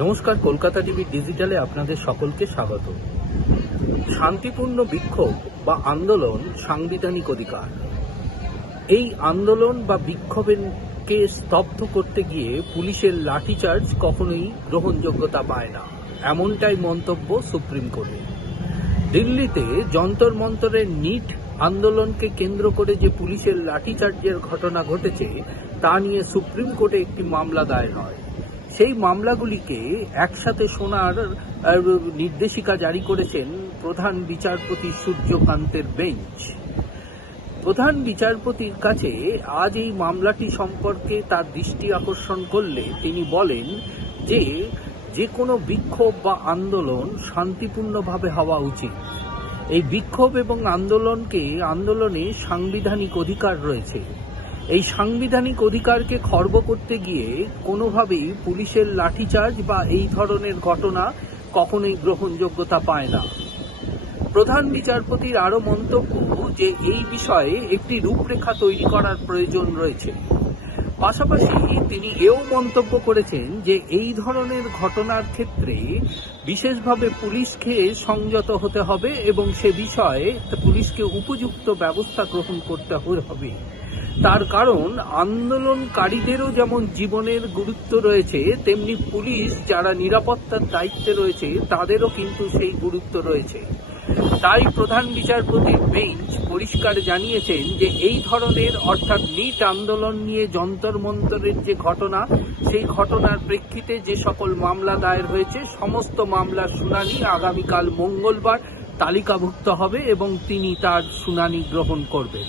নমস্কার, কলকাতা টিভি ডিজিটালে আপনাদের সকলকে স্বাগত। শান্তিপূর্ণ বিক্ষোভ বা আন্দোলন সাংবিধানিক অধিকার। এই আন্দোলন বা বিক্ষোভকে স্তব্ধ করতে গিয়ে পুলিশের লাঠিচার্জ কখনোই গ্রহণযোগ্যতা পায় না, এমনটাই মন্তব্য সুপ্রিম কোর্টের। দিল্লিতে যন্তর মন্তরের নিট আন্দোলনকে কেন্দ্র করে যে পুলিশের লাঠিচার্জের ঘটনা ঘটেছে তা নিয়ে সুপ্রিম কোর্টে একটি মামলা দায়ের হয়। সেই মামলাগুলিকে একসাথে শোনার নির্দেশিকা জারি করেছেন প্রধান বিচারপতি সূর্যকান্তের বেঞ্চ। প্রধান বিচারপতির কাছে আজ এই মামলাটি সম্পর্কে তার দৃষ্টি আকর্ষণ করলে তিনি বলেন যে কোনো বিক্ষোভ বা আন্দোলন শান্তিপূর্ণভাবে হওয়া উচিত। এই বিক্ষোভ এবং আন্দোলনে সাংবিধানিক অধিকার রয়েছে। এই সাংবিধানিক অধিকারকে খর্ব করতে গিয়ে কোনোভাবেই পুলিশের লাঠিচার্জ বা এই ধরনের ঘটনা কখনোই গ্রহণযোগ্যতা পায় না। প্রধান বিচারপতির আরও মন্তব্য যে এই বিষয়ে একটি রূপরেখা তৈরি করার প্রয়োজন রয়েছে। পাশাপাশি তিনি এও মন্তব্য করেছেন যে এই ধরনের ঘটনার ক্ষেত্রে বিশেষভাবে পুলিশকে সংযত হতে হবে এবং সে বিষয়ে পুলিশকে উপযুক্ত ব্যবস্থা গ্রহণ করতে হবে। তার কারণ আন্দোলনকারীদেরও যেমন জীবনের গুরুত্ব রয়েছে, তেমনি পুলিশ যারা নিরাপত্তার দায়িত্বে রয়েছে তাদেরও কিন্তু সেই গুরুত্ব রয়েছে। তাই প্রধান বিচারপতির বেঞ্চ পরিষ্কার জানিয়েছেন যে এই ধরনের অর্থাৎ নিট আন্দোলন নিয়ে যন্তর মন্তরের যে ঘটনা, সেই ঘটনার প্রেক্ষিতে যে সকল মামলা দায়ের হয়েছে সমস্ত মামলার শুনানি আগামীকাল মঙ্গলবার তালিকাভুক্ত হবে এবং তিনি তার শুনানি গ্রহণ করবেন।